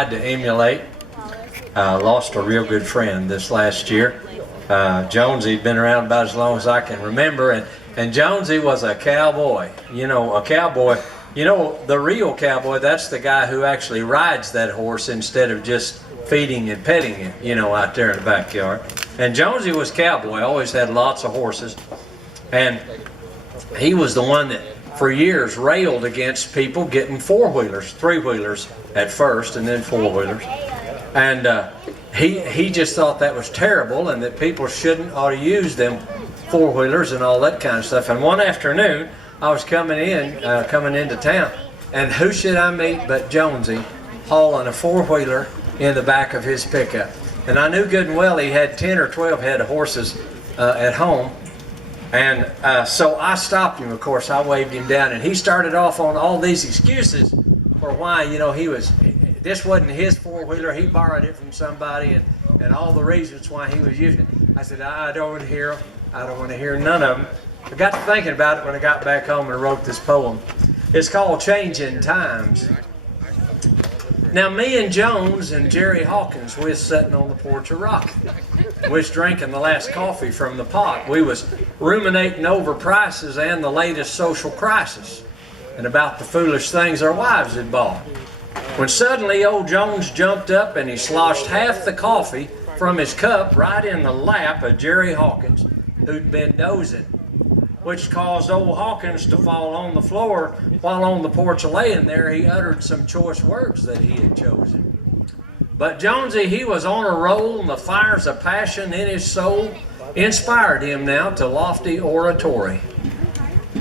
To emulate. Lost a real good friend this last year. Jonesy'd been around about as long as I can remember, and Jonesy was a cowboy. You know, a cowboy, you know, the real cowboy, that's the guy who actually rides that horse instead of just feeding and petting it, you know, out there in the backyard. And Jonesy was cowboy, always had lots of horses, and he was the one that for years railed against people getting four-wheelers, three-wheelers at first, and then four-wheelers. And he just thought that was terrible and that people ought to use them four-wheelers and all that kind of stuff. And one afternoon, I was coming into town, and who should I meet but Jonesy hauling a four-wheeler in the back of his pickup. And I knew good and well he had 10 or 12 head of horses at home. And so I stopped him, of course. I waved him down, and he started off on all these excuses for why, you know, this wasn't his four-wheeler. He borrowed it from somebody, and all the reasons why he was using it. I said, I don't want to hear them. I don't want to hear none of them. I got to thinking about it when I got back home and wrote this poem. It's called Changing Times. Now, me and Jones and Jerry Hawkins, we was sitting on the porch of Rocky. We was drinking the last coffee from the pot. We was ruminating over prices and the latest social crisis, and about the foolish things our wives had bought. When suddenly old Jones jumped up and he sloshed half the coffee from his cup right in the lap of Jerry Hawkins, who'd been dozing, which caused old Hawkins to fall on the floor. While on the porch laying there, he uttered some choice words that he had chosen. But Jonesy, he was on a roll, and the fires of passion in his soul inspired him now to lofty oratory.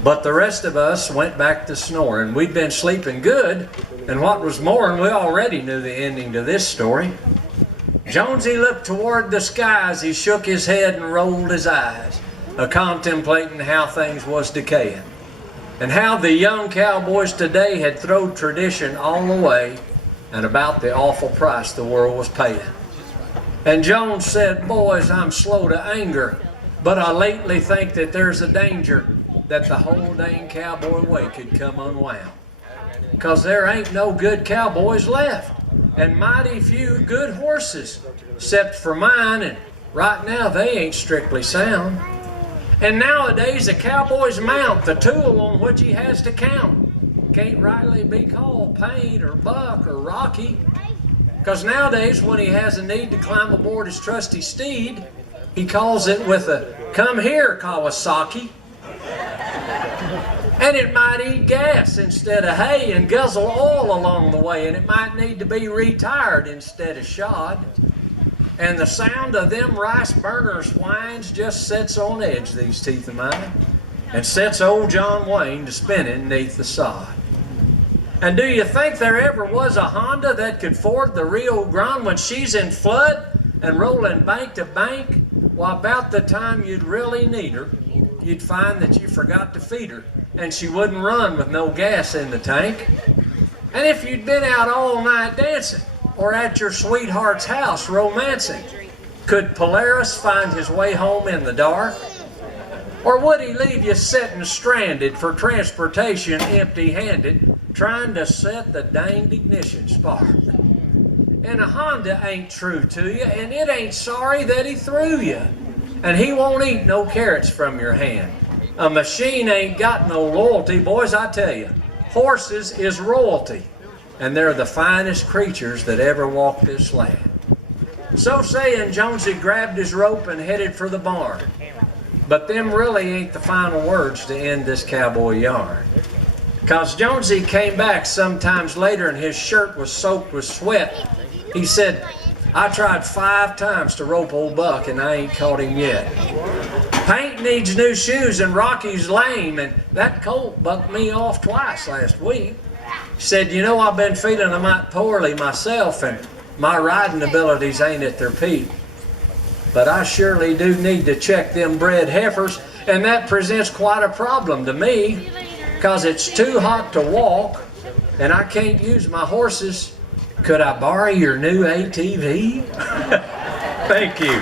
But the rest of us went back to snoring. We'd been sleeping good, and what was more, and we already knew the ending to this story. Jonesy looked toward the skies, he shook his head and rolled his eyes, contemplating how things was decaying, and how the young cowboys today had thrown tradition all away, and about the awful price the world was paying. And Jones said, "Boys, I'm slow to anger, but I lately think that there's a danger that the whole dang cowboy way could come unwound. 'Cause there ain't no good cowboys left, and mighty few good horses, except for mine, and right now they ain't strictly sound. And nowadays a cowboy's mount, the tool on which he has to count, can't rightly be called paint or buck or rocky. 'Cause nowadays when he has a need to climb aboard his trusty steed, he calls it with a 'Come here, Kawasaki.' And it might eat gas instead of hay and guzzle oil along the way, and it might need to be retired instead of shod. And the sound of them rice burners whines just sets on edge these teeth of mine, and sets old John Wayne to spinning neath the sod. And do you think there ever was a Honda that could ford the Rio Grande when she's in flood and rolling bank to bank? Well, about the time you'd really need her, you'd find that you forgot to feed her, and she wouldn't run with no gas in the tank. And if you'd been out all night dancing, or at your sweetheart's house romancing, could Polaris find his way home in the dark? Or would he leave you sitting stranded for transportation empty-handed, trying to set the danged ignition spark? And a Honda ain't true to you, and it ain't sorry that he threw you. And he won't eat no carrots from your hand. A machine ain't got no loyalty, boys, I tell you. Horses is royalty, and they're the finest creatures that ever walked this land." So saying, Jonesy grabbed his rope and headed for the barn. But them really ain't the final words to end this cowboy yarn. 'Cause Jonesy came back sometimes later and his shirt was soaked with sweat. He said, "I tried 5 times to rope old Buck and I ain't caught him yet. Paint needs new shoes and Rocky's lame, and that colt bucked me off twice last week." He said, "You know, I've been feeling a mite poorly myself, and my riding abilities ain't at their peak. But I surely do need to check them bred heifers, and that presents quite a problem to me, 'cause it's too hot to walk, and I can't use my horses. Could I borrow your new ATV?" Thank you.